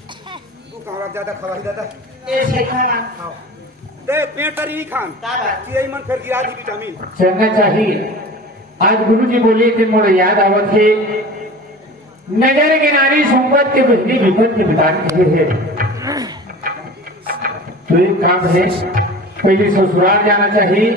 ज्यादा खवा ज्यादा ए शेखाना दे पेट तरी खान यही मन फिर गिरा दी विटामिन चलना चाहिए। आज गुरुजी बोले थे मोड़ याद आवत है नगर के नारी संपत के बिजली विपद के बितान के है तो एक काम है पहले ससुराल जाना चाहिए